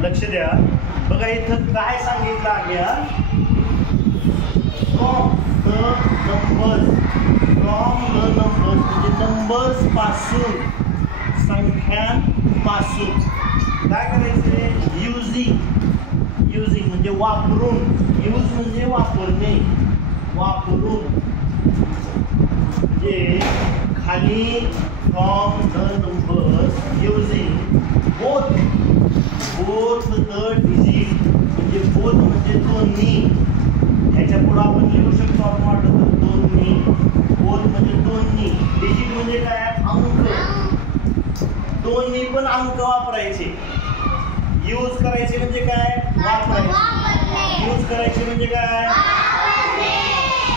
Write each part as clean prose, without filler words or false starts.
लक्ष द्या बघा इथं काय सांगितलं आहे फ्रॉम द नंबर्स म्हणजे नंबर्स पासून संख्यांपासून काय करायचे युजिंग म्हणजे वापरून यूज म्हणजे वापरणे वापरून म्हणजे खाली from the numbers using both the digit म्हणजे बोथ म्हणजे दोन्ही ह्याच्या पुढे आपण लिहू शकतो आपण वाटत तर दोन्ही बोथ म्हणजे दोन्ही डिजिट म्हणजे काय अंक दोन्ही पण अंक वापरायचे यूज करायचे म्हणजे काय वापरायचे यूज करायचे म्हणजे काय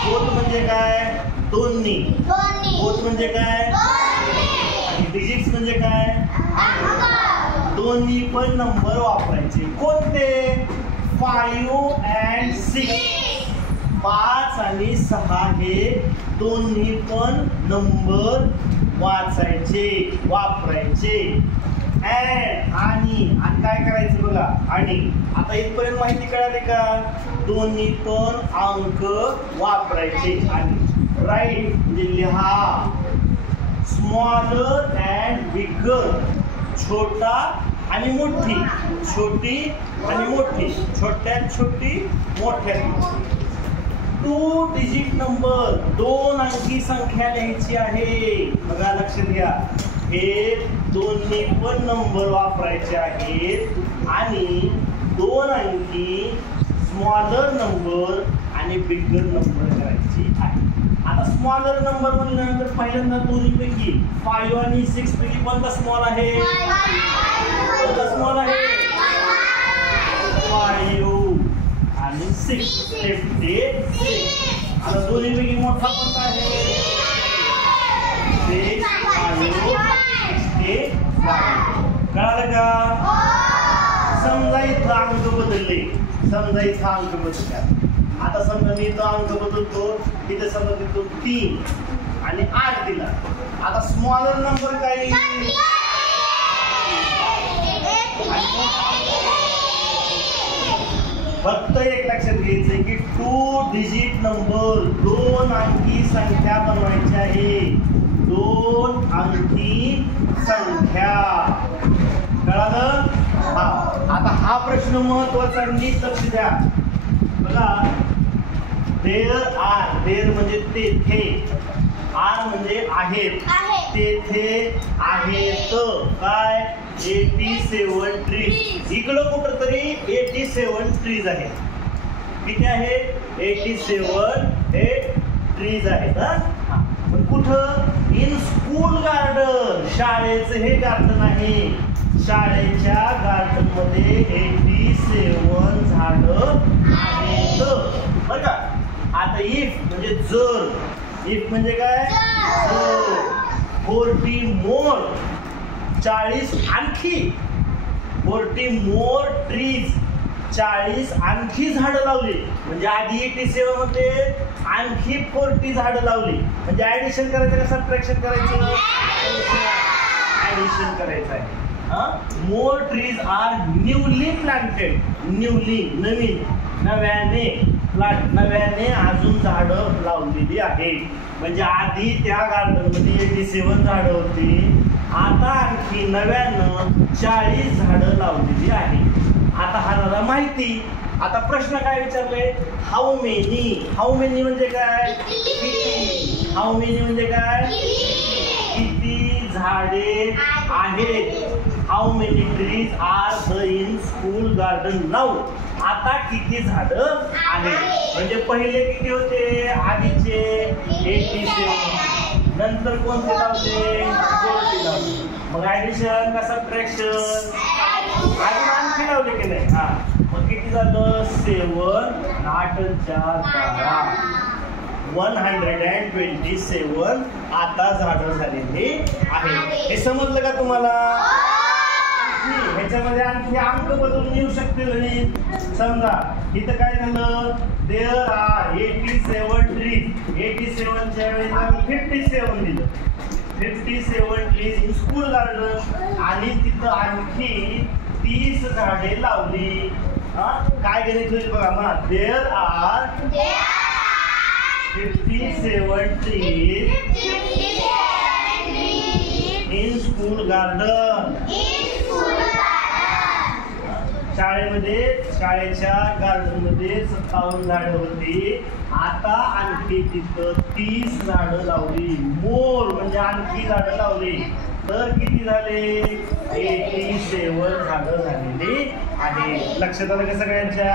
बोथ म्हणजे काय दोन्ही बोथ म्हणजे काय आणि डिजिट्स म्हणजे काय दोन्ही पण नंबर वापरायचे कोणते 5 and 6 5 आणि 6 हे दोन्ही पण नंबर वापरायचे आणि काय करायचं बघा आणि आता इथपर्यंत माहिती कळाली का दोन्ही पण अंक वापरायचे आणि राईट म्हणजे लिहा स्मॉलर अँड बिगर छोटा आणि मोठी छोटी आणि मोठी छोट्यात छोटी मोठ्यात 2 डिजिट नंबर 2 अंकी संख्या लिहायची आहे बघा लक्ष द्या हे दोन्ही पण नंबर वापरायचे आहेत आणि 2 अंकी स्मॉलर नंबर आणि बिगर नंबर करायची आहे आता स्मॉलर नंबर म्हणल्यानंतर पहिल्यांदा दोन्हीपैकी 5 आणि 6 पैकी कोणता स्मॉल आहे कोणता स्मॉल आहे 5 आणि 6 आता दोन्हीपैकी मोठा कोणता आहे 6 कळालं का समजा इथं अंक बदलले समजा इथं अंक बदलले आता समजा मी इथं अंक बदलतो इथे समजा देतो 3 आणि 8 दिला आता स्मॉलर नंबर काय फक्त एक लक्षात घ्यायचं की 2 डिजिट नंबर 2 अंकी संख्या बनवायची आहे 2 अंकी संख्या कळालं हा आता हा प्रश्न महत्वाचा नीट लक्ष द्या बघा देर म्हणजे तेथे आर म्हणजे आहेत तेथे आहेत काय 87 ट्रीज इकडं कुठं तरी 87 ट्रीज आहेत किती आहेत 87 हे ट्रीज आहेत पण कुठं इन स्कूल गार्डन शाळेचं हे गार्डन आहे शाळेच्या गार्डन मध्ये 87 झाडं आहेत बरं का आता इफ म्हणजे जर इफ म्हणजे काय 40 मोर 40 आणखी 40 मोर ट्रीज 40 आणखी झाडं लावली म्हणजे आधी 87 मध्ये आणखी 40 झाडं लावली म्हणजे ऍडिशन करायचं का सबट्रॅक्शन करायचं ऍडिशन करायचं आहे more trees are newly planted newly नवीन नव्याने अजून झाडं लावलेली आहेत म्हणजे आधी त्या गार्डन मध्ये 87 झाडं होती आता आणखी नव्यानं 40 झाडं लावलेली आहेत आता हा झाला माहिती आता प्रश्न काय विचारले हाऊ मेनी म्हणजे काय किती हाऊ मेनी म्हणजे काय किती झाडे आहेत how many trees are the in school garden now आता किती झाडं आहेत म्हणजे पहिले किती होते आधीचे 87 नंतर कोणते लावले 40 लावले मग ऍडिशन का सबट्रॅक्शन अजून आणखी लावले की नाही हा मग किती झालं 7 8 4 12 127 आता झाडं झालेली आहेत हे समजलं का तुम्हाला ह्याच्यामध्ये आणखी अंक बदलून येऊ शकतील समजा इथं काय झालं देअर आर 87 ट्रीज 87 च्या वेळेला 57 दिलं 57 ट्रीज इन स्कूल गार्डन आणि तिथं आणखी 30 झाडे लावली. काय गणित होईल बघा मग. There are 57 trees in school garden. शाळेच्या गार्डन मध्ये 57 झाडं होती. आता आणखी तिथं 30 झाडं लावली. मोर म्हणजे आणखी झाडं लावली. तर किती झाले? 87 झाडं झालेली आहे. लक्षात आलं का सगळ्यांच्या?